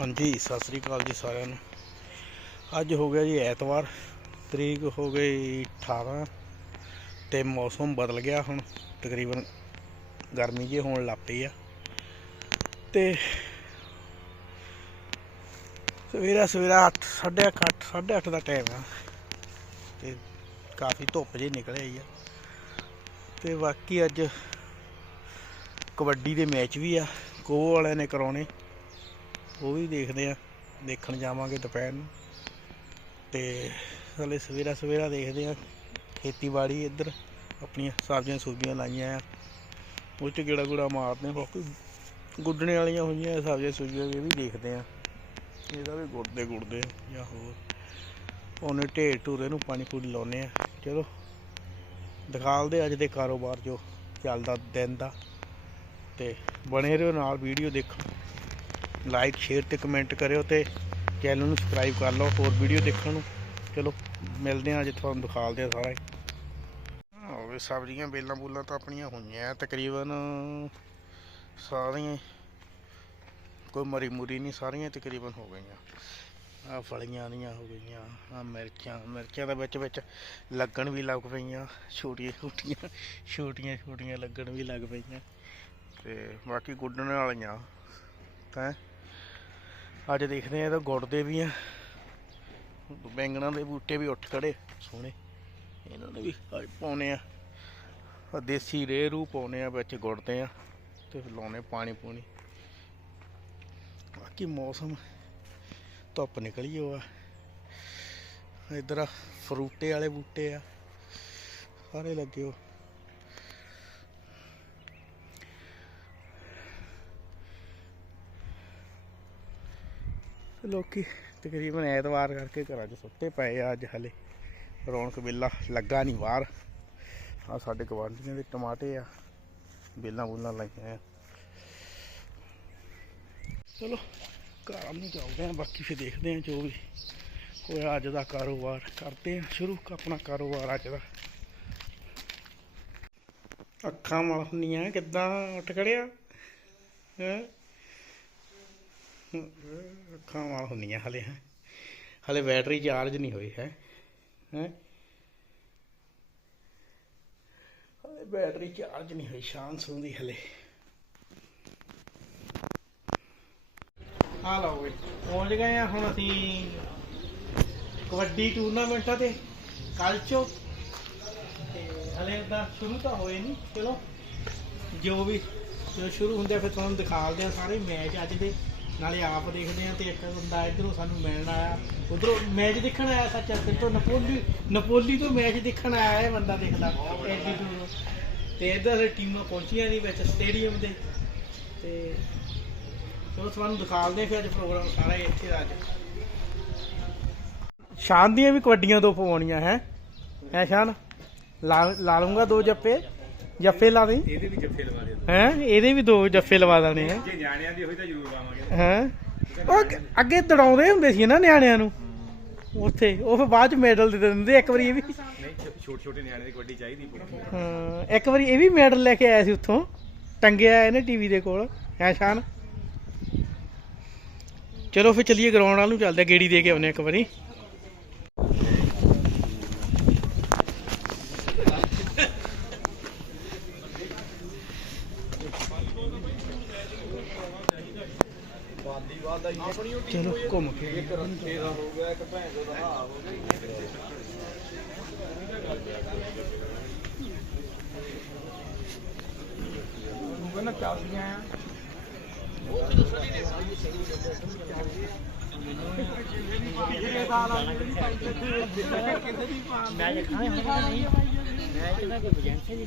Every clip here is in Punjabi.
ਹਾਂਜੀ, ਸਤਿ ਸ੍ਰੀ ਅਕਾਲ ਜੀ ਸਾਰਿਆਂ ਨੂੰ। ਅੱਜ ਹੋ ਗਿਆ ਜੀ ਐਤਵਾਰ, ਤਰੀਕ ਹੋ ਗਈ 18 ਤੇ ਮੌਸਮ ਬਦਲ ਗਿਆ ਹੁਣ। ਤਕਰੀਬਨ ਗਰਮੀ ਜੀ ਹੋਣ ਲੱਗ ਪਈ ਆ। ਤੇ ਸਵੇਰਾ ਸਵੇਰਾ 8 8:30 8:30 ਦਾ ਟਾਈਮ ਆ। ਤੇ ਕਾਫੀ ਧੁੱਪ ਜੀ ਨਿਕਲ ਆਈ ਆ। ਤੇ ਬਾਕੀ ਅੱਜ ਕਬੱਡੀ ਦੇ ਮੈਚ ਵੀ ਆ। ਕੋਹ ਵਾਲਿਆਂ ਨੇ ਕਰਾਉਣੇ। ਉਹ ਵੀ ਦੇਖਦੇ ਆ, ਦੇਖਣ ਜਾਵਾਂਗੇ ਦੁਪਹਿਰ ਨੂੰ। ਤੇ ਹਲੇ ਸਵੇਰਾ ਸਵੇਰਾ ਦੇਖਦੇ ਆ, ਖੇਤੀਬਾੜੀ ਇੱਧਰ ਆਪਣੀਆਂ ਸਬਜ਼ੀਆਂ ਸੁਬਜ਼ੀਆਂ ਲਾਈਆਂ ਆ। ਉਹ ਚ ਗੇੜਾ ਗੂੜਾ ਮਾਰਦੇ ਆ, ਬਾਕੀ ਗੁੱਡਣੇ ਵਾਲੀਆਂ ਹੋਈਆਂ ਸਬਜ਼ੀਆਂ ਸੁਬਜ਼ੀਆਂ ਇਹ ਵੀ ਦੇਖਦੇ ਆ। ਇਹਦਾ ਵੀ ਗੁੱਡਦੇ ਗੁੱਡਦੇ ਜਾਂ ਹੋਰ। ਉਹਨੇ ਢੇਰ ਢੂਰੇ ਨੂੰ ਪਾਣੀ ਪੂਰੀ ਲਾਉਨੇ ਆ। ਚਲੋ, ਦਿਖਾਲਦੇ ਅੱਜ ਦੇ ਕਾਰੋਬਾਰ ਜੋ ਚੱਲਦਾ ਦਿਨ ਦਾ। ਤੇ ਬਣੇ ਰਹੋ ਨਾਲ ਵੀਡੀਓ ਦੇਖੋ ਲਾਈਕ, ਸ਼ੇਅਰ ਤੇ ਕਮੈਂਟ ਕਰਿਓ ਤੇ ਚੈਨਲ ਨੂੰ ਸਬਸਕ੍ਰਾਈਬ ਕਰ ਲਓ, ਹੋਰ ਵੀਡੀਓ ਦੇਖਣ ਨੂੰ। ਚਲੋ, ਮਿਲਦੇ ਹਾਂ ਅੱਜ ਤੁਹਾਨੂੰ ਦਿਖਾਲਦੇ ਆ ਸਾਰਾ। ਹੋਵੇ ਸਬਜ਼ੀਆਂ ਬੇਲਾਂ ਬੂਲਾਂ ਤਾਂ ਆਪਣੀਆਂ ਹੋਈਆਂ ਤਕਰੀਬਨ। ਸਾਰੀਆਂ ਕੋਈ ਮਰੀ ਮੁਰੀ ਨਹੀਂ, ਸਾਰੀਆਂ ਤਕਰੀਬਨ ਹੋ ਗਈਆਂ। ਆ ਫਲੀਆਂ ਦੀਆਂ ਹੋ ਗਈਆਂ ਆ ਮਿਰਚਾਂ ਮਿਰਚਾਂ ਦਾ ਵਿੱਚ ਵਿੱਚ ਲੱਗਣ ਵੀ ਲੱਗ ਪਈਆਂ, ਛੋਟੀਆਂ ਛੋਟੀਆਂ ਛੋਟੀਆਂ ਛੋਟੀਆਂ ਲੱਗਣ ਵੀ ਲੱਗ ਪਈਆਂ। ਤੇ ਬਾਕੀ ਗੁੱਡਣ ਵਾਲੀਆਂ ਤਾਂ ਅੱਜ ਦੇਖਦੇ ਆ ਤਾਂ ਗੁੜਦੇ ਵੀ ਆ। ਬੈਂਗਣਾ ਦੇ ਬੂਟੇ ਵੀ ਉੱਠ ਖੜੇ, ਸੋਹਣੇ। ਇਹਨਾਂ ਨੇ ਵੀ ਅੱਜ ਪਾਉਣੇ ਆ। ਆਹ ਦੇਸੀ ਰੇਹ ਰੂ ਪਾਉਣੇ ਆ, ਵਿੱਚ ਗੁੜਦੇ ਆ ਤੇ ਫਿਰ ਲਾਉਣੇ ਪਾਣੀ ਪੂਣੀ। ਬਾਕੀ ਮੌਸਮ ਧੁੱਪ ਨਿਕਲੀ ਹੋਆ ਇਧਰ ਫਰੂਟੇ ਵਾਲੇ ਬੂਟੇ ਆ। ਸਾਰੇ ਲੱਗੇ ਹੋ ਲੋਕੀ ਤਕਰੀਬਨ ਐਤਵਾਰ ਕਰਕੇ ਘਰਾਂ 'ਚ ਸੁੱਤੇ ਪਏ ਆ ਅੱਜ ਹਲੇ। ਰੌਣਕ ਮੇਲਾ ਲੱਗਾ ਨਹੀਂ ਬਾਹਰ। ਆ ਸਾਡੇ ਗਵਾਂਢੀਆਂ ਦੇ ਟਮਾਟੇ ਆ ਬੇਲਾਂ ਬੁੱਲਾਂ ਲਾਈਆਂ ਆ। ਚਲੋ, ਘਰ ਨੂੰ ਚੱਲਦੇ ਆ, ਬਾਕੀ ਫਿਰ ਦੇਖਦੇ ਆ ਜੋ ਵੀ ਹੋਇਆ ਅੱਜ ਦਾ ਕਾਰੋਬਾਰ। ਕਰਦੇ ਆ ਸ਼ੁਰੂ, ਆਪਣਾ ਕਾਰੋਬਾਰ ਅੱਜ ਦਾ। ਅੱਖਾਂ ਮਲਣੀਆਂ ਕਿੱਦਾਂ ਉੱਠ ਖੜਿਆ? ਹੈ? ਅੱਖਾਂ ਵਾਲ ਹੁੰਦੀਆਂ ਹਲੇ, ਹੈ। ਹਲੇ ਬੈਟਰੀ ਚਾਰਜ ਨਹੀਂ ਹੋਈ ਹੈ। ਹੈ। ਹਲੇ ਬੈਟਰੀ ਚਾਰਜ ਨਹੀਂ ਹੋਈ ਸ਼ਾਨ ਸੌਂਦੀ ਹਲੇ। ਆ ਲਓ ਵੀ, ਪਹੁੰਚ ਗਏ ਆ ਹੁਣ ਅਸੀਂ ਕਬੱਡੀ ਟੂਰਨਾਮੈਂਟਾਂ ਤੇ ਕੱਲ ਚੋਂ। ਹਲੇ ਦਾ ਸ਼ੁਰੂ ਤਾਂ ਹੋਏ ਨਹੀਂ, ਚਲੋ। ਜੋ ਵੀ ਜੋ ਸ਼ੁਰੂ ਹੁੰਦੇ ਆ, ਫਿਰ ਤੁਹਾਨੂੰ ਦਿਖਾਲਦੇ ਆ ਸਾਰੇ ਮੈਚ ਅੱਜ ਦੇ। ਨਾਲੇ ਆਪ ਦੇਖਦੇ ਆ ਤੇ ਇੱਕ ਬੰਦਾ ਇਧਰੋਂ ਸਾਨੂੰ ਮਿਲਣ ਆਇਆ। ਉਧਰੋਂ ਮੈਚ ਦੇਖਣ ਆਇਆ ਸੱਚ ਅਸਲ ਤੋਂ ਨਪੋਲੀ ਨਪੋਲੀ ਤੋਂ ਮੈਚ ਦੇਖਣ ਆਇਆ ਇਹ ਬੰਦਾ ਦੇਖਦਾ। ਐਡੀ ਦੂਰੋਂ ਤੇ ਇੱਧਰ ਟੀਮਾਂ ਪਹੁੰਚੀਆਂ ਨਹੀਂ ਵਿੱਚ ਸਟੇਡੀਅਮ ਦੇ ਤੇ ਚਲੋ ਤੁਹਾਨੂੰ ਦਿਖਾਲਦੇ ਫਿਰ ਅੱਜ ਪ੍ਰੋਗਰਾਮ ਸਾਰਾ ਹੀ ਇੱਥੇ ਦਾ ਅੱਜ। ਸ਼ਾਨ ਦੀਆਂ ਵੀ ਕਬੱਡੀਆਂ ਤੋਂ ਪਵਾਉਣੀਆਂ, ਹੈ? ਹੈ ਸ਼ਾਨ? ਲਾ ਲਾ ਲੂੰਗਾ ਦੋ ਜੱਪੇ ਜੱਫੇ ਲਾ ਦੇ ਇਹਦੇ ਵੀ ਜੱਫੇ ਲਵਾ ਦਿਓ। ਹੈ? ਇਹਦੇ ਵੀ ਦੋ ਜੱਫੇ ਲਵਾ ਦੇਣੇ ਆ। ਜੇ ਨਿਆਣਿਆਂ ਦੀ ਹੋਈ ਤਾਂ ਜ਼ਰੂਰ ਪਾਵਾਂਗੇ ਹੈ? ਉਹ ਅੱਗੇ- ਦੜਾਉਂਦੇ ਹੁੰਦੇ ਸੀ ਨਾ ਨਿਆਣਿਆਂ ਨੂੰ। ਉੱਥੇ ਉਹ ਫਿਰ ਬਾਅਦ ਚ ਮੈਡਲ ਦੇ ਦਿੰਦੇ ਇੱਕ ਵਾਰੀ ਇਹ ਵੀ। ਨਹੀਂ ਛੋਟੇ ਛੋਟੇ ਨਿਆਣੇ ਦੀ ਕਬੱਡੀ ਚਾਹੀਦੀ ਹਾਂ ਇੱਕ ਵਾਰੀ ਇਹ ਵੀ ਮੈਡਲ ਲੈ ਕੇ ਆਇਆ ਸੀ ਉੱਥੋਂ। ਟੰਗਿਆ ਇਹਨੇ ਟੀਵੀ ਦੇ ਕੋਲ। ਹੈ ਸ਼ਾਨ? ਚਲੋ ਫਿਰ ਚੱਲੀਏ ਗਰਾਊਂਡ ਵੱਲ ਨੂੰ ਚੱਲਦੇ ਗੇੜੀ ਦੇ ਕੇ ਆਉਨੇ ਇੱਕ ਵਾਰੀ। ਚਲੋ ਘੁੰਮ ਕੇ ਉਹ ਨਾ ਕਾਸੀਆਂ ਆ ਉਹ ਜਦੋਂ ਸੜੀ ਦੇ ਸੜੀ ਪਿਛਲੇ ਸਾਲ ਆ ਜਿਹੜੀ ਪਾਈ ਤੇ ਕਿੰਨੇ ਦੀ ਪਾਣ ਮੈਂ ਦੇਖਾਂ ਨਹੀਂ ਮੈਂ ਕਿਹਾ ਕਿ ਬਜੈਂਟ ਸੇ ਜੀ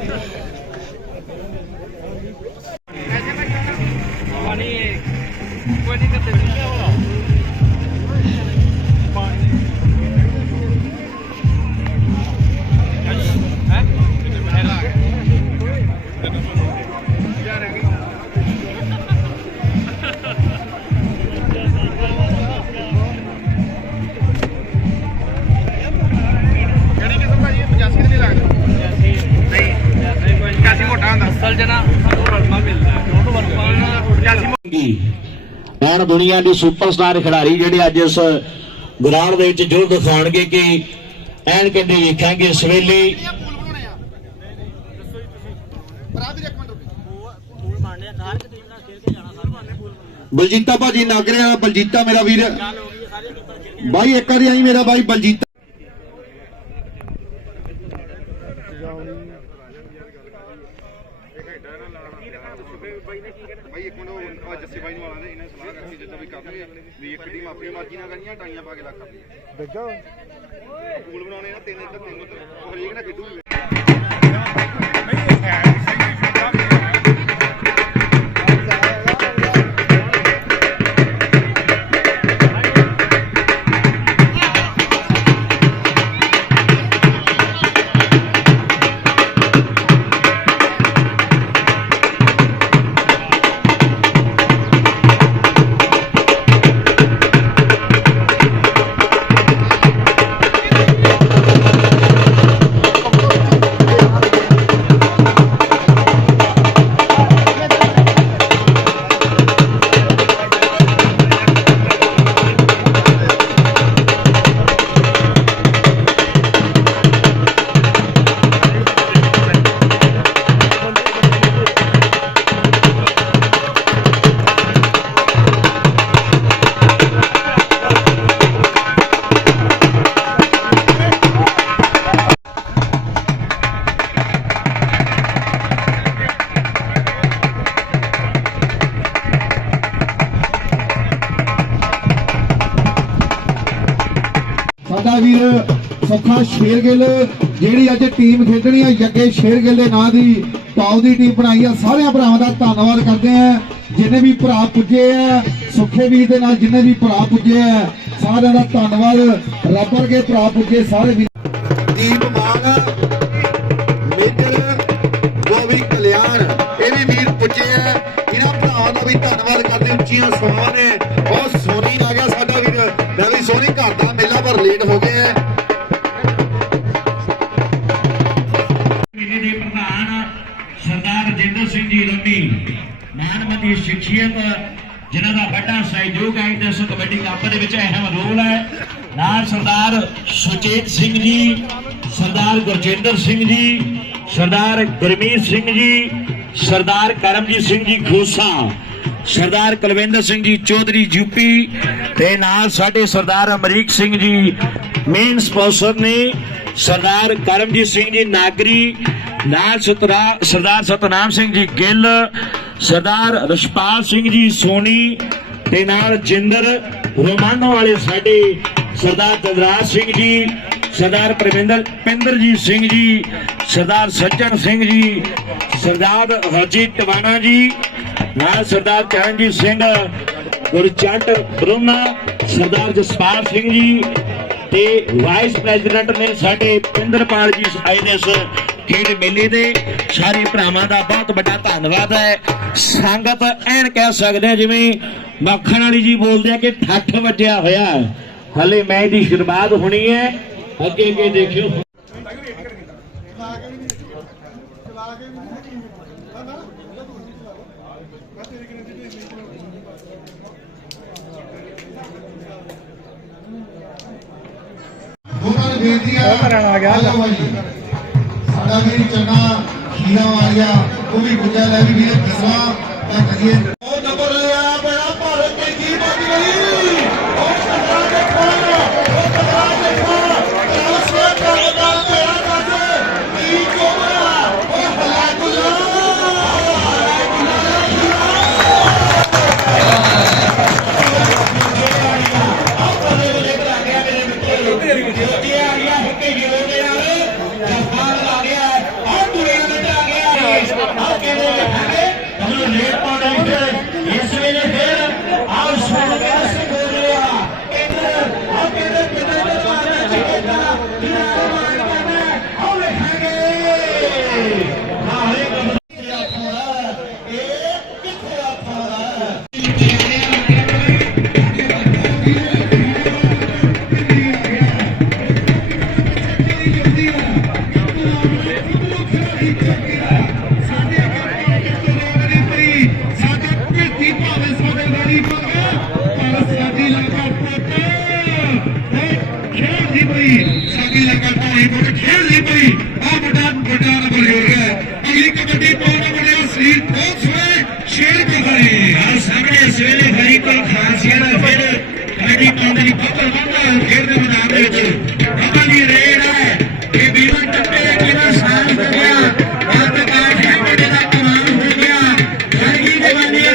ਐਨ ਦੁਨੀਆ ਦੀ ਸੁਪਰਸਟਾਰ ਖਿਡਾਰੀ ਜਿਹੜੇ ਅੱਜ ਇਸ ਗਰਾਊਂਡ ਦੇ ਵਿੱਚ ਜੋਰ ਦਿਖਾਉਣਗੇ ਕਿ ਐਨ ਕਹਿੰਦੇ ਵੇਖਾਂਗੇ ਇਸ ਵੇਲੇ। ਬਲਜੀਤਾ ਭਾਜੀ ਨਗ ਰਿਹਾ। ਬਲਜੀਤਾ ਮੇਰਾ ਵੀਰ। ਬਾਈ ਇੱਕ ਵਾਰੀ ਆਈ ਮੇਰਾ ਬਾਈ ਬਲਜੀਤਾ ਭਾਈ ਇੱਕ ਮਿੰਟ ਉਹ ਜੱਸੇ ਬਾਈ ਨੂੰ ਵਾਲਾ ਦੇ ਇਹਨਾਂ ਸਲਾਹ ਕਰਕੇ ਜਿੱਦਾਂ ਵੀ ਕਰਨਗੇ ਵੀ ਇੱਕ ਟੀਮ ਆਪਣੀ ਮਰਜ਼ੀ ਨਾਲ ਦੇਖੋ ਪੂਲ ਬਣਾਉਣੇ ਨਾ ਤਿੰਨ ਇੱਧਰ ਤਿੰਨ ਉੱਧਰ ਹਰੇਕ ਨਾਲ ਖੇਡੂ ਸਾਡਾ ਵੀਰ ਸੁੱਖਾ ਸ਼ੇਰਗਿੱਲ, ਜਿਹੜੀ ਅੱਜ ਟੀਮ ਖੇਡਣੀ ਹੈ ਜੱਗੇ ਸ਼ੇਰਗਿੱਲ ਦੇ ਨਾਂ ਦੀ ਟਾਉ ਦੀ ਟੀਮ ਬਣਾਈ ਆ। ਸਾਰਿਆਂ ਭਰਾਵਾਂ ਦਾ ਧੰਨਵਾਦ ਕਰਦੇ ਆ। ਜਿੰਨੇ ਵੀ ਭਰਾ ਪੁੱਜੇ ਆ, ਸੁੱਖੇ ਵੀਰ ਦੇ ਨਾਲ ਜਿੰਨੇ ਵੀ ਭਰਾ ਪੁੱਜੇ ਆ, ਸਾਰਿਆਂ ਦਾ ਧੰਨਵਾਦ। ਰੱਬ ਕੇ ਭਰਾ ਪੁੱਜੇ ਸਾਰੇ ਵੀਰ। ਦੀਪ ਮਾਨ ਮੇਜਰ ਗੋਵੀ ਕਲਿਆਣ, ਇਹ ਵੀ ਵੀਰ ਪੁੱਜੇ ਆ। ਇਹਨਾਂ ਭਰਾਵਾਂ ਦਾ ਵੀ ਧੰਨਵਾਦ ਕਰਦੇ ਉੱਚੀਆਂ ਸਵਾਵਾਂ ਨੇ। ਬਹੁਤ ਸੋਹਣੀ ਆ ਗਿਆ ਸਾਡਾ ਵੀਰ। ਮੈਂ ਵੀ ਸੋਨੀ ਘਰ ਦਾ ਮੇਲਾ ਪਰ ਲੇਟ ਹੋ ਗਏ ਸਰਦਾਰ ਰਜਿੰਦਰ ਸਿੰਘ ਜੀ ਰੰਮੀ ਮਾਨਮਤੀ ਸ਼ਖਸੀਅਤ, ਜਿਨ੍ਹਾਂ ਦਾ ਵੱਡਾ ਸਹਿਯੋਗ ਹੈ ਇਸ ਕਬੱਡੀ ਕੱਪ ਦੇ ਵਿੱਚ ਅਹਿਮ ਰੋਲ ਹੈ। ਨਾਲ ਸਰਦਾਰ ਸੁਚੇਤ ਸਿੰਘ ਜੀ, ਸਰਦਾਰ ਗੁਰਜਿੰਦਰ ਸਿੰਘ ਜੀ, ਸਰਦਾਰ ਗੁਰਮੀਤ ਸਿੰਘ ਜੀ, ਸਰਦਾਰ ਕਰਮਜੀਤ ਸਿੰਘ ਜੀ ਖੋਸਾ। ਸਰਦਾਰ ਕੁਲਵਿੰਦਰ ਸਿੰਘ ਜੀ ਚੌਧਰੀ ਯੂਪੀ ਤੇ ਨਾਲ ਸਾਡੇ ਸਰਦਾਰ ਅਮਰੀਕ ਸਿੰਘ ਜੀ ਮੇਨ ਸਪਾਂਸਰ ਨੇ ਸਰਦਾਰ ਕਰਮਜੀਤ ਸਿੰਘ ਜੀ ਨਾਗਰੀ, ਨਾਲ ਸਤਰਾ, ਸਰਦਾਰ ਸਤਨਾਮ ਸਿੰਘ ਜੀ ਗਿੱਲ, ਸਰਦਾਰ ਰਸ਼ਪਾਲ ਸਿੰਘ ਜੀ ਸੋਨੀ ਤੇ ਨਾਲ ਜਿੰਦਰ ਰੋਮਾਨੋ ਵਾਲੇ ਸਾਡੇ ਸਰਦਾਰ ਦਲਰਾਜ ਸਿੰਘ ਜੀ, ਸਰਦਾਰ ਪ੍ਰਵਿੰਦਰ ਪਿੰਦਰਜੀਤ ਸਿੰਘ ਜੀ, ਸਰਦਾਰ ਸੱਜਣ ਸਿੰਘ ਜੀ, ਸਰਦਾਰ ਹਰਜੀਤ ਟਵਾਣਾ ਜੀ ਨਾਲ ਸਰਦਾਰ ਚਰਨਜੀਤ ਸਿੰਘ ਗੁਰਚੰਟ ਬਰੁਨਾ ਸਰਦਾਰ ਜਸਪਾਲ ਸਿੰਘ ਜੀ ਤੇ ਵਾਈਸ ਪ੍ਰੈਜ਼ੀਡੈਂਟ ਨੇ ਸਾਡੇ ਪਿੰਦਰਪਾਲ ਜੀ ਆਏ ਨੇ ਇਸ ਖੇਡ ਮੇਲੇ ਦੇ। ਸਾਰੇ ਭਰਾਵਾਂ ਦਾ ਬਹੁਤ ਵੱਡਾ ਧੰਨਵਾਦ ਹੈ। ਸੰਗਤ ਐਨ ਕਹਿ ਸਕਦੇ ਆ, ਜਿਵੇਂ ਮੱਖਣ ਵਾਲੀ ਜੀ ਬੋਲਦੇ ਆ ਕਿ ਠੱਠ ਵੱਜਿਆ ਹੋਇਆ। ਹਲੇ ਮੈਚ ਦੀ ਸ਼ੁਰੂਆਤ ਹੋਣੀ ਹੈ। ਅੱਗੇ ਅੱਗੇ ਦੇਖਿਓ। ਨੇ ਬੇਨਤੀ ਆ ਕਰਨ ਆ ਗਿਆ। ਲਓ ਬਾਈ। ਸਾਡਾ ਵੀਰ ਚੰਗਾ ਖੀਰਾ ਵਾਲਿਆ ਉਹ ਵੀ ਪੁੱਜਾ ਲੈ ਵੀ ਵੀਰ ਕਿਸਵਾ ਤਾਂ ਕਰੀਏ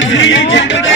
ஜெயிக்கின்றது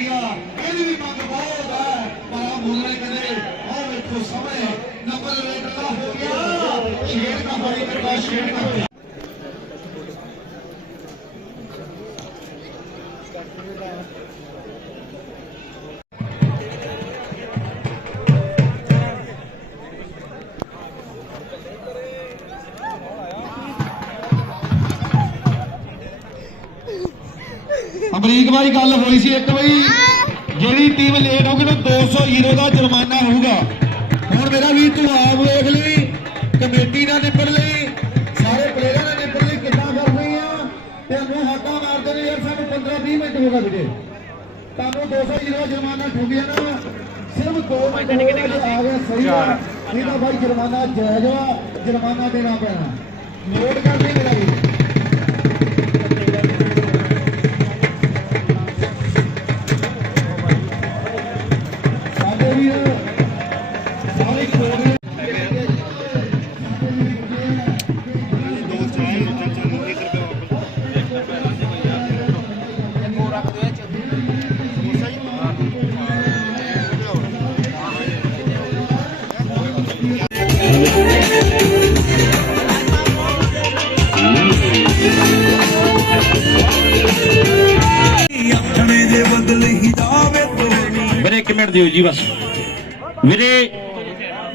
ਵਾਲਾ ਇਹਦੀ ਵੀ ਮੰਗ ਬਹੁਤ ਹੈ। ਪਰ ਆ ਮੋਰਨੇ ਕਹਿੰਦੇ, ਆਹ ਵੇਖੋ ਸਮੇਂ ਨੰਬਰ ਰੇਟ ਦਾ ਹੋ ਗਿਆ। ਸ਼ੇਰ ਦਾ ਬੜੀ ਕਰਦਾ ਸ਼ੇਰ ਦਾ 200 ਯੂਰੋ ਦਾ ਜੁਰਮਾਨਾ ਹੋਊਗਾ। ਹੁਣ ਮੇਰਾ ਵੀ ਤੂੰ ਆਪ ਵੇਖ ਲਈ ਕਮੇਟੀ ਨਾਲ ਨਿਬੜ ਲਈ ਸਾਰੇ ਪਲੇਅਰਾਂ ਨਾਲ ਨਿਬੜ ਲਈ ਕਿੱਦਾਂ ਕਰਨੀ ਆ? ਤੇ ਨੂੰ ਹਾਕਾ ਮਾਰਦੇ ਨੇ ਯਾਰ ਸਾਨੂੰ 15 20 ਮਿੰਟ ਹੋਗਾ ਵੀਰੇ। ਤੁਹਾਨੂੰ 200 ਯੂਰੋ ਜੁਰਮਾਨਾ ਠੁੱਗਿਆ ਨਾ ਸਿਰਫ 2 ਮਿੰਟ ਹੋ ਗਏ ਤੇ ਆ ਗਿਆ ਸਹੀ ਆ। ਨਹੀਂ ਤਾਂ ਬਾਈ ਜੁਰਮਾਨਾ ਜਾਇਜ਼ ਆ ਜੁਰਮਾਨਾ ਦੇਣਾ ਪੈਣਾ। ਨੋਟ ਕਰ ਲਈ ਮੇਰਾ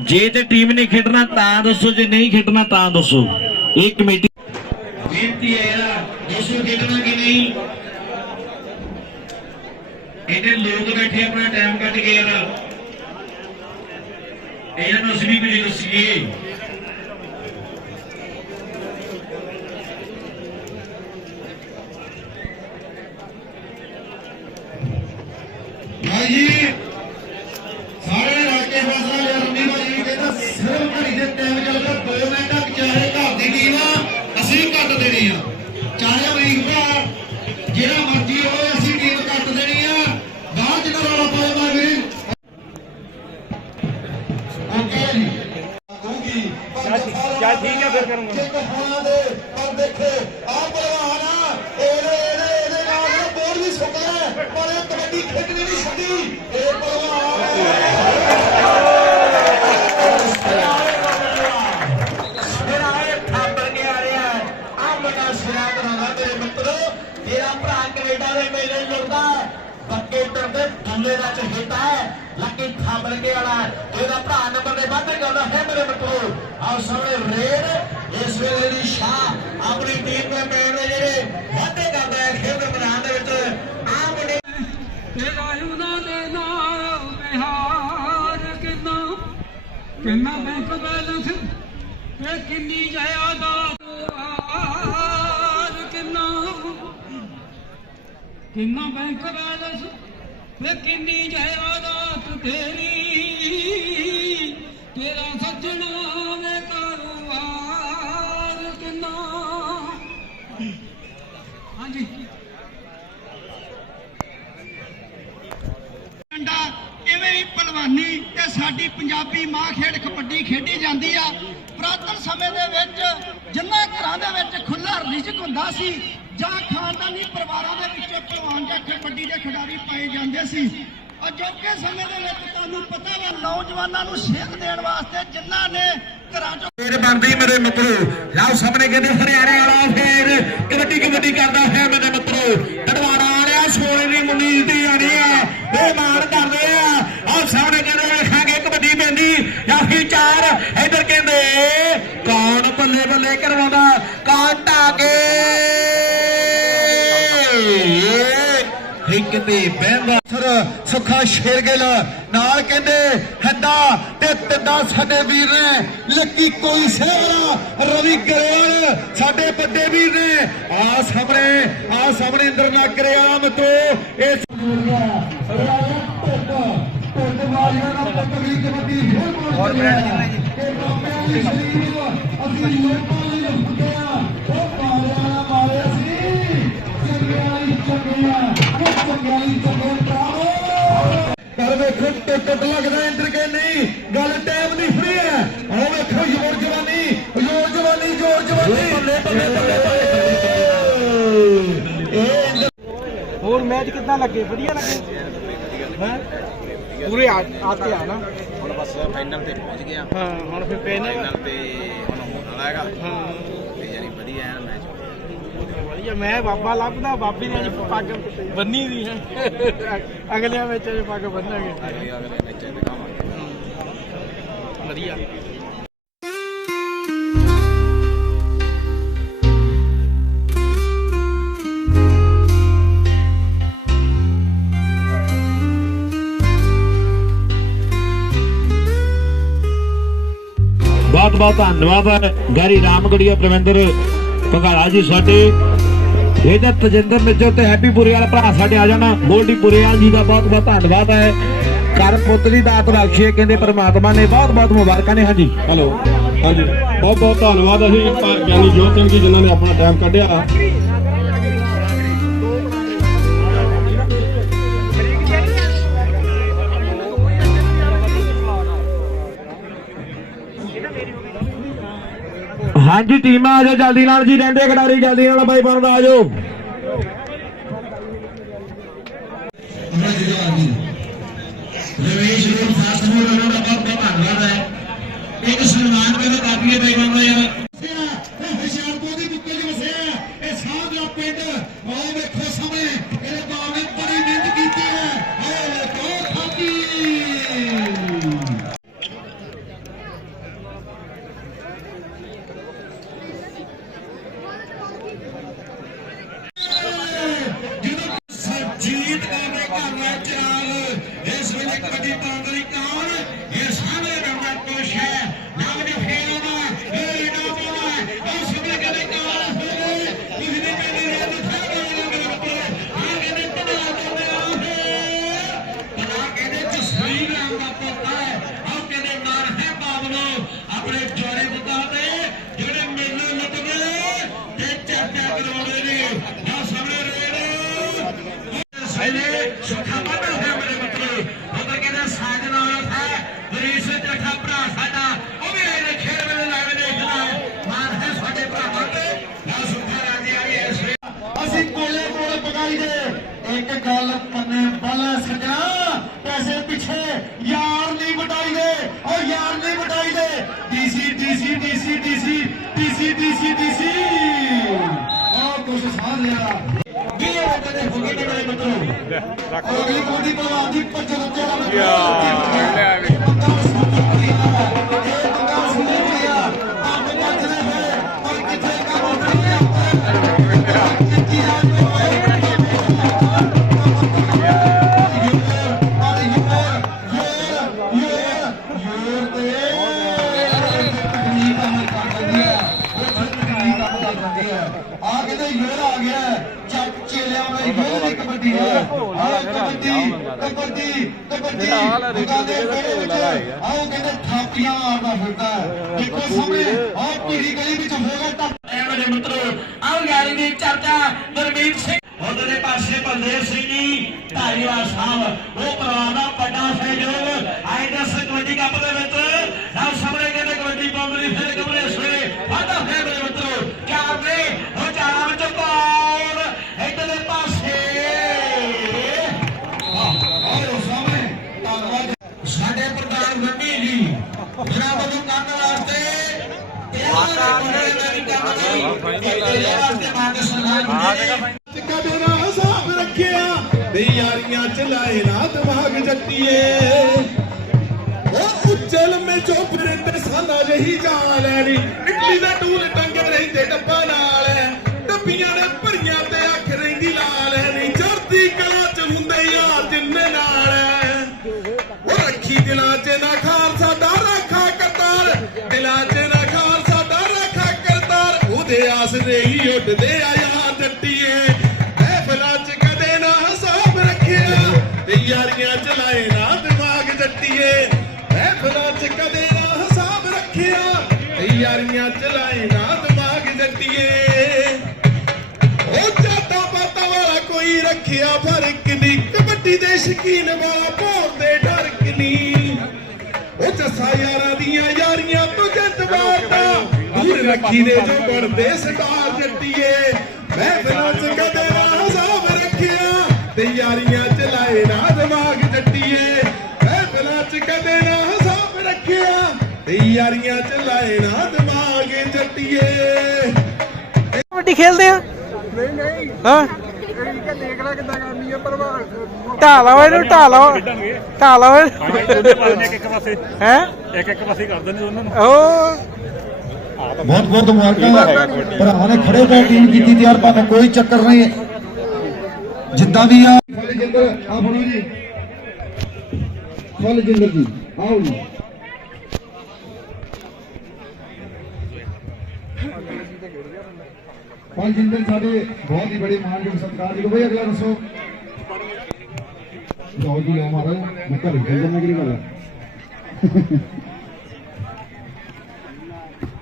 ਜੇ ਤੇ ਟੀਮ ਨੇ ਖੇਡਣਾ ਤਾਂ ਦੱਸੋ, ਜੇ ਨਹੀਂ ਖੇਡਣਾ ਤਾਂ ਦੱਸੋ। ਇਹ ਕਮੇਟੀ ਬੇਨਤੀ ਹੈ ਯਾਰ ਦੱਸੋ ਖੇਡਣਾ ਕਿ ਨਹੀਂ, ਇਹਨੇ ਲੋਕ ਬੈਠੇ ਆਪਣਾ ਟਾਈਮ ਕੱਢ ਕੇ ਯਾਰ। ਇਹਨਾਂ ਨੂੰ ਅਸੀਂ ਵੀ ਕੁਝ ਦੱਸੀਏ। ਟਰਦੇ ਦੂਲੇ ਦਾ ਚਹੇਤਾ ਹੈ, ਲੱਕੀ ਥਾਪੜ ਵਾਲਾ ਇਹਦਾ ਭਰਾ ਨੰਬਰ ਦੇ ਵਾਧੇ ਗਾਉਂਦਾ ਹੈ ਮੇਰੇ ਮਿੱਤਰੋ। ਆਓ ਸਾਹਮਣੇ ਰੇਡ, ਇਸ ਵੇਲੇ ਦੀ ਸ਼ਾਹ ਆਪਣੀ ਟੀਮ ਦੇ ਮੈਨ ਦੇ ਜਿਹੜੇ ਵਾਧੇ ਕਰਦਾ ਹੈ ਖੇਡ ਮੈਦਾਨ ਦੇ ਵਿੱਚ। ਆ ਮੁੰਡੇ ਤੇਰਾ ਉਹਨਾਂ ਦੇ ਨਾਲ ਬਿਹਾਰ ਕਿੰਨਾ ਕਿੰਨਾ ਬੈਂਕ ਬੈਲੈਂਸ? ਤੇ ਕਿੰਨੀ ਜਾਇਦਾਦ? ਕਿੰਨਾ ਕਿੰਨਾ ਬੈਂਕ ਬੈਲੈਂਸ? ਤੇ ਕਿੰਨੀ ਜਾਇਦਾਦ ਤੇਰੀ, ਤੇਰਾ ਸੱਜਣਾ ਵੇ ਕਾਰੋਬਾਰ ਕਿੰਨਾ? ਹਾਂਜੀ। ਡੰਡਾ ਇਵੇਂ ਹੀ ਪਹਿਲਵਾਨੀ ਤੇ ਸਾਡੀ ਪੰਜਾਬੀ ਮਾਂ ਖੇਡ ਕਬੱਡੀ ਖੇਡੀ ਜਾਂਦੀ ਆ, ਪੁਰਾਤਨ ਸਮੇਂ ਦੇ ਵਿੱਚ ਜਿੰਨਾ ਘਰਾਂ ਦੇ ਵਿੱਚ ਖੁੱਲਾ ਰਿਜ਼ਕ ਹੁੰਦਾ ਸੀ ਜਾਂ ਖਾਨਦਾਨੀ ਪਰਿਵਾਰਾਂ ਦੇ ਵਿੱਚੋਂ ਪਹਿਲਵਾਨ ਜਾਂ ਕਬੱਡੀ ਦੇ ਖਿਡਾਰੀ ਪਾਏ ਜਾਂਦੇ ਸੀ। ਅਜੋਕੇ ਸਮੇਂ ਦੇ ਵਿੱਚ ਤੁਹਾਨੂੰ ਪਤਾ ਵਾ, ਨੌਜਵਾਨਾਂ ਨੂੰ ਸੇਧ ਦੇਣ ਵਾਸਤੇ ਜਿਨ੍ਹਾਂ ਨੇ ਘਰਾਂ ਚੋਂ ਫੇਰ ਬਣਦੀ ਮੇਰੇ ਮਿੱਤਰੋ, ਲਓ ਸਾਹਮਣੇ ਕਹਿੰਦੇ ਹਰਿਆਣੇ ਵਾਲਾ ਫੇਰ, ਕਬੱਡੀ ਕਬੱਡੀ ਕਰਦਾ ਹੈ ਮੇਰੇ ਮਿੱਤਰੋ। ਤੜਵਾਣਾ ਵਾਲਿਆ, ਸੋਨੇ ਦੀ ਮੁੰਨੀ ਦੀ ਆਣੀ ਆ, ਉਹ ਮਾਰ ਕਰਦੇ ਆ। ਆਹ ਸਾਹਮਣੇ ਕਹਿੰਦੇ ਵੇਖਾਂਗੇ ਕਬੱਡੀ ਪੈਂਦੀ, ਜਾਂ ਫਿਰ ਚਾਰ। ਇਧਰ ਕਹਿੰਦੇ, ਕੌਣ ਬੱਲੇ ਬੱਲੇ ਕਰਵਾਉਂਦਾ? ਕੌਣ ਢਾ ਕੇ ਤੇ ਬਹਿੰਦਾ। ਸਰ ਸੁਖਾ ਸ਼ੇਰਗਿੱਲ ਨਾਲ ਕਹਿੰਦੇ ਹੱਦਾ ਤੇ ਤਿੱਦਾ ਸਾਡੇ ਵੀਰ ਨੇ। ਲੱਕੀ ਕੋਈ ਸੇਵਰਾ ਰਵੀ ਗਰੇਵਾਲ ਸਾਡੇ ਵੱਡੇ ਵੀਰ ਨੇ। ਆ ਸਾਹਮਣੇ ਆ ਸਾਹਮਣੇ ਇੰਦਰ ਲੱਗ ਰਿਹਾ ਮਿੱਤਰੋ ਇਸ ਹੋਰ ਬ੍ਰਾਂਡ ਕਿੰਨੇ ਜੀ? ਅਸੀਂ ਲੋਕਾਂ ਲਈ ਉਹ ਕਰ ਵੇਖੋ ਟਿਕਟ ਲੱਗਦਾ ਇੰਦਰ ਕੇ ਨਹੀਂ ਗੱਲ ਟਾਈਮ ਦੀ ਫਰੀ ਹੈ। ਆਓ ਵੇਖੋ ਯੋਰ ਜਵਾਨੀ ਯੋਰ ਜਵਾਨੀ ਜੋਰ ਜਵਾਨੀ। ਬੱਲੇ ਬੱਲੇ ਬੱਲੇ ਇਹ ਇੰਦਰ ਹੋਰ ਮੈਚ ਕਿੱਦਾਂ ਲੱਗੇ? ਵਧੀਆ ਲੱਗੇ? ਹੈ? ਪੂਰੇ ਆ ਆਤੇ ਆ ਨਾ? ਹੁਣ ਬਸ ਫਾਈਨਲ ਤੇ ਪਹੁੰਚ ਗਿਆ। ਹਾਂ ਹੁਣ ਫਿਰ ਫਾਈਨਲ ਤੇ ਹੁਣ ਹੋਣ ਵਾਲਾ ਹੈਗਾ। ਹਾਂ ਤੇ ਯਾਨੀ ਵਧੀਆ ਹੈ ਮੈਚ ਵਧੀਆ ਮੈਂ ਬਾਬਾ ਲੱਭਦਾ, ਬਾਬੇ ਨੇ ਅੱਜ ਪੱਗ ਬੰਨੀ ਦੀ ਹੈ। ਅਗਲਿਆਂ ਵਿੱਚ ਅੱਜ ਪੱਗ ਬੰਨਾਂਗੇ। ਅਗਲੇ ਅਗਲੇ ਮੈਚ ਦਿਖਾਵਾਂਗੇ ਵਧੀਆ। ਬਹੁਤ ਬਹੁਤ ਧੰਨਵਾਦ ਹੈ। ਗੈਰੀ ਰਾਮਗੜੀਆ, ਪ੍ਰਵਿੰਦਰ ਭਗਾਲਾ ਜੀ, ਸਾਡੇ ਇਹਦਾ ਤਜਿੰਦਰ ਨਿੱਜਰ ਤੇ ਹੈਪੀ ਪੁਰੀਵਾਲ ਭਰਾ ਸਾਡੇ ਆ ਜਾਣਾ। ਗੋਲਡੀ ਪੁਰੀਵਾਲ ਜੀ ਦਾ ਬਹੁਤ ਬਹੁਤ ਧੰਨਵਾਦ ਹੈ। ਕਰ ਪੁੱਤਰੀ ਦਾਤ ਬਖਸ਼ੀਏ ਕਹਿੰਦੇ ਪ੍ਰਮਾਤਮਾ ਨੇ। ਬਹੁਤ ਬਹੁਤ ਮੁਬਾਰਕਾਂ ਨੇ, ਹਾਂਜੀ। ਹੈਲੋ ਹਾਂਜੀ। ਬਹੁਤ ਬਹੁਤ ਧੰਨਵਾਦ ਅਸੀਂ ਪ- ਗਿਆਨੀ ਜੋਤ ਸਿੰਘ ਜੀ ਜਿਨ੍ਹਾਂ ਨੇ ਆਪਣਾ ਟਾਈਮ ਕੱਢਿਆ। ਹਾਂਜੀ ਟੀਮਾਂ ਆ ਜਾਓ ਜਲਦੀ ਨਾਲ ਜੀ ਰਹਿੰਦੇ ਖਿਡਾਰੀ ਜਲਦੀ ਨਾਲ ਬਾਈ ਬਣਦਾ ਆ ਜਾਓ। ਰਵੇਸ਼ ਰੋਡ ਫਾਸਟ ਫੂਡ ਉਹਨਾਂ ਦਾ ਬਹੁਤ ਬਹੁਤ ਧੰਨਵਾਦ ਹੈ। ਇੱਕ ਸਨਮਾਨ ਮੇਰੇ ਯਾਰ। ਹੁਸ਼ਿਆਰਪੁਰ ਦੀ ਬੁੱਕਲ ਵਸਿਆ ਇਹ ਪਿੰਡ ਮਿੱਤਰੋ ਕਬੱਡੀ ਹੈ ਕਬੱਡੀ ਕਬੱਡੀ ਕਬੱਡੀ ਉਹਨਾਂ ਦੇ ਵਿਹੜੇ ਵਿੱਚ ਆਓ ਕਹਿੰਦੇ ਥਾਪੀਆਂ ਮਾਰਦਾ ਫਿਰਦਾ ਹੈ। ਦੇਖੋ ਸਾਹਮਣੇ ਆ ਪੀੜੀ ਗਲੀ ਵਿੱਚ ਹੋਗਾ ਟੱਪ ਐ ਮੇਰੇ ਮਿੱਤਰੋ ਆਓ ਯਾਰੀ ਦੀ ਚਰਚਾ ਗੁਰਮੀਤ ਸਿੰਘ। ਉਹਦੇ ਦੇ ਪਾਸੇ ਬਲਦੇਵ ਸਿੰਘ ਜੀ ਧਾਰੀਵਾਲ ਸਾਹਿਬ ਉਹ ਪਰਿਵਾਰ ਦਾ ਵੱਡਾ ਸਹਿਯੋਗ। ਆਈ ਦਸ ਕਬੱਡੀ ਕੱਪ ਦੇ ਵਿੱਚ। ਸਭ ਸਾਹਮਣੇ ਕਹਿੰਦੇ ਕਬੱਡੀ ਪਾਉਂਦੀ ਫਿਰ ਜਿਹੜਾ ਵੱਲੋਂ ਕਰਨ ਵਾਸਤੇ ਦੀ ਕਦਰਾਂ ਸਾਫ਼ ਰੱਖਿਆ ਤੇ ਯਾਰੀਆਂ ਚ ਲਾਏ ਨਾ ਦਿਮਾਗ ਜੱਟੀਏ। ਉਹ ਉੱਚਲ ਮੇ ਜੋ ਫਿਰ ਤੇ ਸਾਨਾ ਜਹੀ ਜਾ ਲੈਣੀ ਇਟਲੀ ਦਾ ਟੂਲ ਟੰਗੇ ਰਹਿੰਦੇ ਡੱਬਾ ਨਾਲ ਡੱਬੀਆਂ ਨੇ ਯਾਰੀਆਂ ਚਲਾਏ ਨਾ ਦਿਮਾਗ ਜੱਟੀਏ। ਉਹ ਜਾਤਾਂ ਪਾਤਾਂ ਵਾਲਾ ਕੋਈ ਰੱਖਿਆ ਫ਼ਰਕ ਨਹੀਂ। ਕਬੱਡੀ ਦੇ ਸ਼ਕੀਨ ਵਾਲਾ ਪਾਉਂਦੇ ਡਰਕ ਨਹੀਂ। ਉਹ ਜੱਸਾ ਯਾਰਾਂ ਦੀਆਂ ਯਾਰੀਆਂ ਤੋਂ ਜਿੱਤ ਬਾਟਾ ਦੂਰ ਰੱਖੀ ਦੇ ਜੋ ਬਣਦੇ ਸਟਾਰ ਜੱਟੀਏ। ਮਹਿਫਲਾਂ 'ਚ ਕਦੇ ਨਾ ਹਿਸਾਬ ਰੱਖਿਆ। ਤੇ ਯਾਰੀਆਂ ਚ ਲਾਏ ਨਾ ਦਿਮਾਗ ਜੱਟੀਏ। ਮਹਿਫਲਾਂ 'ਚ ਕਦੇ ਨਾ ਹਿਸਾਬ ਰੱਖਿਆ। ਯਾਰੀਆਂ ਚ ਲਾਏ ਨਾ ਦਿਮਾਗ ਜੱਟੀਏ। ਕਬੱਡੀ ਖੇਲਦੇ ਆ? ਨਹੀਂ ਨਹੀਂ। ਹਾਂ? ਦੇਖ ਲੈ ਕਿੱਦਾਂ ਕਰਨੀ ਹੈ ਪ੍ਰਭਾਵ ਢਾਲਾ ਵਾ ਇਹਨੂੰ ਢਾਲਾ ਢਾਲਾ ਵਾ ਇੱਕ ਪਾਸੇ। ਹੈ? ਇੱਕ ਇੱਕ ਪਾਸੇ ਕਰ ਦਿੰਦੇ ਉਹਨਾਂ ਨੂੰ। ਉਹ ਬਹੁਤ ਬਹੁਤ ਮੁਬਾਰਕਾਂ। ਭਰਾ ਨੇ ਖੜੇ ਹੋ ਕੇ ਟੀਮ ਕੀਤੀ ਤਿਆਰ ਭਾਵੇਂ ਕੋਈ ਚੱਕਰ ਨਹੀਂ ਜਿੱਦਾਂ ਵੀ ਆ ਫਲ ਜਿੰਦਰ ਆ ਫੜੋ ਜੀ। ਫਲ ਜਿੰਦਰ ਜੀ ਆਓ ਜੀ। ਫਲ ਜਿੰਦਰ ਸਾਡੇ ਬਹੁਤ ਹੀ ਬੜੇ ਮਾਨਯੋਗ ਸਤਿਕਾਰਯੋਗ ਬਈ ਅਗਲਾ ਦੱਸੋ। ਲਓ ਜੀ ਆ ਮਾਰਾ ਮੈਂ ਘਰੇ ਚੱਲ ਜਾਣਾ ਕਿਹੜੀ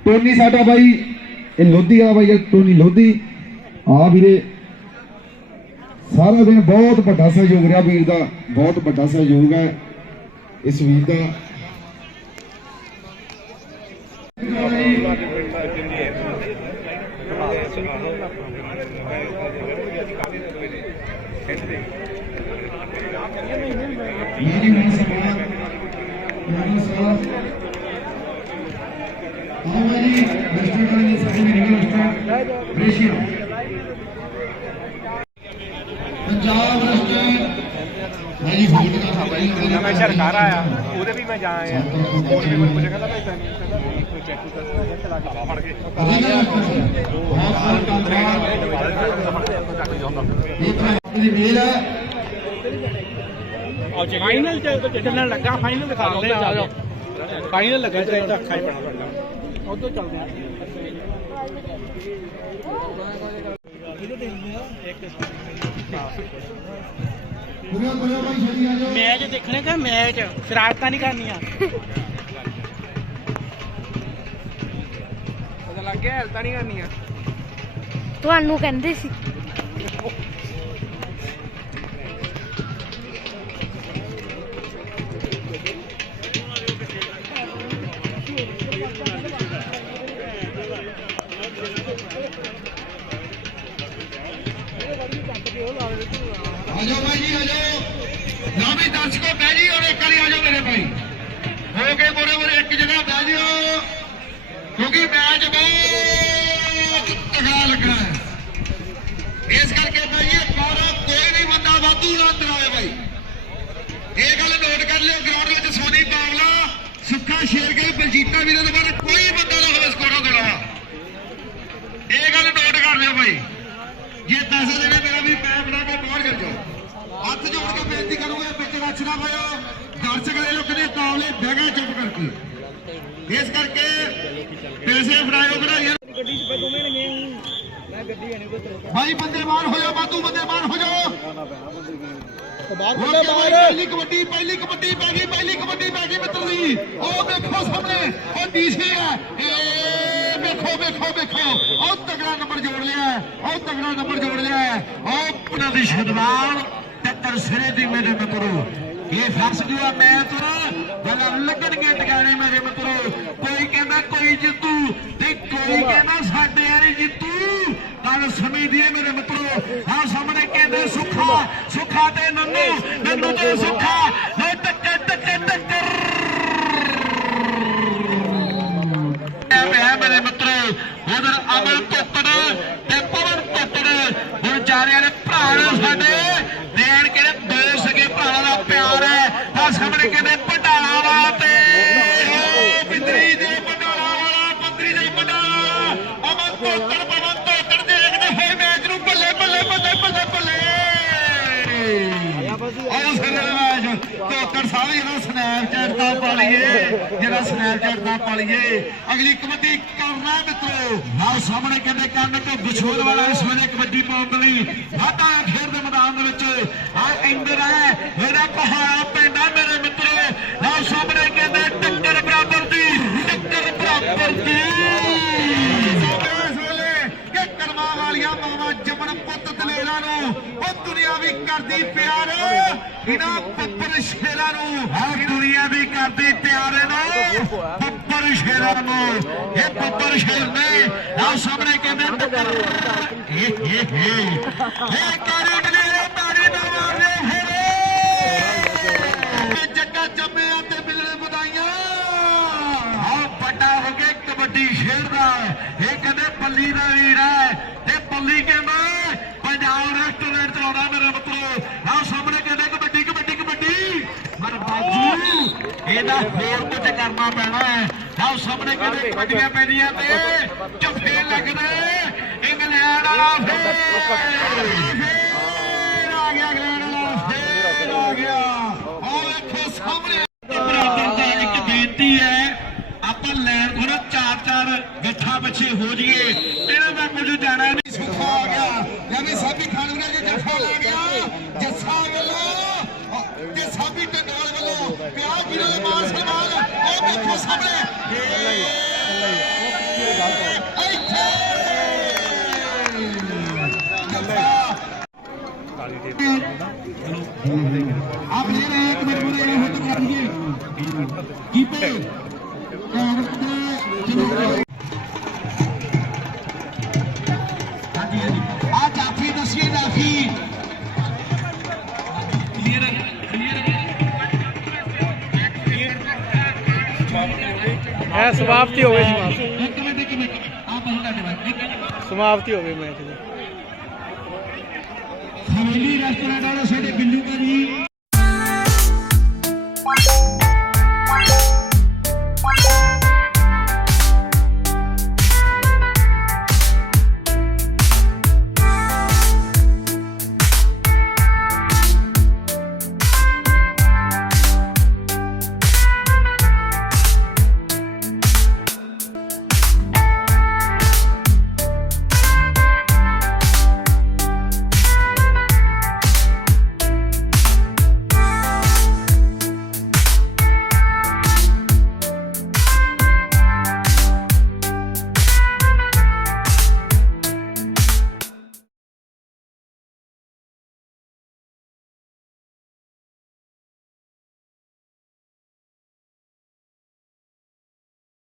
ਟੋਨੀ ਸਾਡਾ ਬਾਈ, ਇਹ ਲੋਧੀ ਵਾਲਾ ਬਾਈ ਟੋਨੀ ਲੋਧੀ। ਆ ਵੀਰੇ, ਸਾਰਾ ਦਿਨ ਬਹੁਤ ਵੱਡਾ ਸਹਿਯੋਗ ਰਿਹਾ ਵੀਰ ਦਾ, ਬਹੁਤ ਵੱਡਾ ਸਹਿਯੋਗ ਹੈ। ਇਸ ਵੀਰ ਦਾ ਮੇਰੀ ਮਾਂ ਸਮਾਨ ਮਾਂ ਸਾਹਿਬ ਆਓ ਜੀ ਮਿਸਟਰ ਕਾਲੀ ਸਾਡੇ ਯੂਨੀਵਰਸਿਟੀ ਬ੍ਰੇਸ਼ੀਆ ਪੰਜਾਬ ਰਸਤੇ ਭਾਈ ਹੋਲਡ ਕਰ ਭਾਈ ਮੈਂ ਸਰਕਾਰ ਆਇਆ ਉਹਦੇ ਵੀ ਮੈਂ ਜਾ ਆਇਆ ਉਹਨੇ ਵੀ ਮੈਨੂੰ ਪੁੱਛਿਆ ਕਹਿੰਦਾ ਭਾਈ ਤੈਨੂੰ ਕਹਿੰਦਾ ਵੀ ਕੋਈ ਚੈੱਕ ਕਰ ਚਲਾ ਕੇ ਫੜ ਕੇ ਬਹੁਤ ਬਹੁਤ ਧੰਨਵਾਦ ਇਹ ਤਾਂ ਆਪਣੀ ਮੇਲ ਹੈ ਫਾਈਨਲ ਚ ਚੱਲਣ ਲੱਗਾ? ਫਾਈਨਲ ਦਿਖਾ ਦਿੰਦੇ ਆ ਜਾਓ ਫਾਈਨਲ ਲੱਗਾ ਚਾਹੀਦਾ। ਅੱਖਾਂ ਹੀ ਪੈਣਾ ਤੁਹਾਡਾ ਉਦੋਂ ਚੱਲਦੇ ਆ ਪੂਰਾ ਪੂਰਾ ਭਾਈ ਛੇਤੀ ਆ ਜਾਓ ਮੈਚ ਦੇਖਣੇ ਕਿ ਮੈਚ? ਸ਼ਰਾਰਤਾਂ ਨਹੀਂ ਕਰਨੀਆਂ। ਪਤਾ ਲੱਗ ਗਿਆ ਹੈਲਤਾਂ ਨਹੀਂ ਕਰਨੀਆਂ। ਤੁਹਾਨੂੰ ਕਹਿੰਦੇ ਸੀ। ਸੁੱਖਾ ਸ਼ੇਰਗਿੱਲ ਬਲਜੀਤਾ ਵੀਰਾਂ ਦੇ ਬਾਰੇ ਕੋਈ ਬੰਦਾ ਨਾ ਹੋਵੇ ਸਕੋਰਾਂ ਦੇ ਇਲਾਵਾ। ਇਹ ਗੱਲ ਨੋਟ ਕਰ ਲਿਓ ਭਾਈ ਜੇ ਪੈਸੇ ਦੇਣੇ ਮੇਰਾ ਵੀ ਪੈਰ ਬਣਾ ਕੇ ਬਾਹਰ ਕਰ ਜਾਓ। ਹੱਥ ਜੋੜ ਕੇ ਬੇਨਤੀ ਕਰੂੰਗਾ ਪਿੱਛੇ ਰੱਛ ਨਾ ਪਾਇਓ। ਦਰਸ਼ਕ ਦੇ ਲੋਕ ਦੇ ਤਾਵਲੇ ਬਹਿ ਚੁੱਪ ਕਰਕੇ। ਇਸ ਕਰਕੇ ਪੈਸੇ ਫੜਾਇਓ, ਕਢਾਈਆਂ। ਗੱਡੀ 'ਚ ਦੋਵੇਂ ਨੇ ਮੈਂ ਗੱਡੀ ਭਾਈ ਬੰਦੇ ਬਾਹਰ ਹੋ ਜਾਓ ਬਾਤੂ ਬੰਦੇ ਬਾਹਰ ਹੋ ਜਾਓ। ਬਾਹਰ ਬੰਦੇ ਬਾਹਰ ਪਹਿਲੀ ਕਬੱਡੀ ਪਹਿਲੀ ਕਬੱਡੀ ਪੈ ਗਈ ਪਹਿਲੀ ਕਬੱਡੀ ਪੈ ਗਈ ਮਿੱਤਰ ਦੀ ਉਹ ਦੇਖੋ ਸਾਹਮਣੇ ਉਹ ਡੀਸੀ ਹੈ ਏ ਵੇਖੋ ਵੇਖੋ ਵੇਖੋ ਉਹ ਤਗੜਾ ਨੰਬਰ ਜੋੜ ਲਿਆ ਹੈ, ਉਹ ਤਗੜਾ ਨੰਬਰ ਜੋੜ ਲਿਆ ਹੈ। ਉਹ ਉਹਨਾਂ ਦੀ ਸ਼ਦਵਾਨ ਤੇ ਤਰਸਰੇ ਦੀ ਮੇਰੇ ਮਿੱਤਰੋ ਇਹ ਫਸ ਗਿਆ ਮੈਂ ਤੁਰ ਗੱਲ ਲੱਗਣਗੇ ਟਿਕਾਣੇ ਮੇਰੇ ਮਿੱਤਰੋ ਕੋਈ ਕਹਿੰਦਾ ਕੋਈ ਜਿੱਤੂ ਤੇ ਕੋਈ ਕਹਿੰਦਾ ਸਾਡੇ ਵਾਲੀ ਜਿੱਤੂ ਗੱਲ ਸਮਝਦੀ ਹੈ ਮੇਰੇ ਮਿੱਤਰੋ ਹਾਂ ਸਾਹਮਣੇ ਕਹਿੰਦੇ ਸੁੱਖਾ ਸੁੱਖਾ ਤੇ ਨੰਨੂ ਨੰਨੂ ਤੇ ਸੁੱਖਾ। ਲੋ ਟੱਕਰ ਟੱਕਰ ਟੱਕਰ ਮੈਂ ਮੇਰੇ ਮਿੱਤਰੋ ਉਧਰ ਅਮਲ ਧੁੱਪੜ ਜਿਹੜਾ ਸਨੈਪਚੈਟ ਦਾ ਪਾ ਅਗਲੀ ਕਬੱਡੀ ਕਰਨਾ ਮਿੱਤਰੋ। ਨਾਲ ਸਾਹਮਣੇ ਕਹਿੰਦੇ ਕੰਨ ਤੋਂ ਵਿਛੋੜ ਵਾਲਾ ਇਸ ਵੇਲੇ ਕਬੱਡੀ ਪਾਉਣ ਦੇ ਲਈ ਵਾਧਾ ਖੇਡ ਦੇ ਮੈਦਾਨ ਦੇ ਵਿੱਚ। ਆ ਇੰਦਰ ਹੈ, ਇਹਦਾ ਪਹਾੜਾ ਪਿੰਡ ਹੈ ਮੇਰੇ ਮਿੱਤਰੋ। ਨਾਲ ਸਾਹਮਣੇ ਪੁੱਤ ਦਲੇਰਾਂ ਨੂੰ, ਉਹ ਦੁਨੀਆ ਵੀ ਕਰਦੀ ਪਿਆਰ। ਇਹਨਾਂ ਪੱਪਰ ਸ਼ੇਰਾਂ ਨੂੰ ਹਰ ਦੁਨੀਆ ਵੀ ਕਰਦੀ ਪਿਆਰ ਨੂੰ। ਬੱਬਰ ਸ਼ੇਰਾਂ ਨੂੰ, ਇਹ ਪੱਪਰ ਸ਼ੇਰ ਨੇ। ਆ ਸਾਹਮਣੇ ਕਹਿੰਦੇ ਟੱਕਰ ਏ ਏ ਇਹ ਕਾਰੇ ਦਲੇਰੇ ਤਾੜੀ ਨਾ ਮਾਰਦੇ ਹੋਰੇ ਜੱਗਾ ਜੰਮਿਆ ਤੇ ਮਿਲਣੇ ਵਧਾਈਆਂ। ਆ ਵੱਡਾ ਹੋ ਕੇ ਕਬੱਡੀ ਖੇਡਦਾ ਹੈ। ਇਹ ਕਹਿੰਦੇ ਪੱਲੀ ਦਾ ਵੀਰ ਹੈ। ਤੇ ਪੱਲੀ ਕਹਿੰਦਾ ਪੰਜਾਬ ਰੈਸਟੋਰੈਂਟ ਚਲਾਉਂਦਾ ਮੇਰੇ ਮਿੱਤਰੋ ਆ ਸਾਹਮਣੇ ਕਹਿੰਦੇ ਕਬੱਡੀ ਕਬੱਡੀ ਕਬੱਡੀ। ਪਰ ਬਾਜੂ ਇਹਦਾ ਹੋਰ ਕੁਝ ਕਰਨਾ ਪੈਣਾ ਹੈ। ਆ ਸਾਹਮਣੇ ਕਹਿੰਦੇ ਕਬੱਡੀਆਂ ਪੈਣੀਆਂ ਤੇ ਜੱਫੇ ਲੱਗਦੇ ਇੰਗਲੈਂਡ ਵਾਲਾ ਫੇਰ। ਫੇਰ ਆ ਗਿਆ ਇੰਗਲੈਂਡ ਵਾਲਾ ਫੇਰ ਆ ਗਿਆ। ਆ ਵੇਖੋ ਸਾਹਮਣੇ। ਬਰਾਬਰ ਦਾ ਇੱਕ ਬੇਨਤੀ ਹੈ ਆਪਾਂ ਲੈਣ ਥੋੜਾ ਚਾਰ ਚਾਰ ਗੱਠਾ ਪਿੱਛੇ ਹੋ ਜਾਈਏ। ਇਹਨਾਂ ਦਾ ਕੁਝ ਜਾਣਾ ਨਹੀਂ ਸੁੱਖਾ ਆ ਗਿਆ ਯਾਨੀ ਸਾਬੀ ਖਾਨ ਵੀਰੇ ਜੀ ਜੱਫਾ ਲੈ ਗਿਆ ਜੱਸਾ ਵੱਲੋਂ ਤੇ ਸਾਬੀ ਟੰਡੋਲ ਵੱਲੋਂ ਪਿਆ ਵੀਰਾਂ ਦਾ ਮਾਨ ਸਨਮਾਨ ਉਹ ਸਮਾਪਤੀ ਹੋ ਗਈ ਮੈਚ ਦੀ ਹਵੇਲੀ ਰੈਸਟੋਰੈਂਟ ਵਾਲੇ ਸਾਡੇ ਬਿੱਲੂ ਭਾਜੀ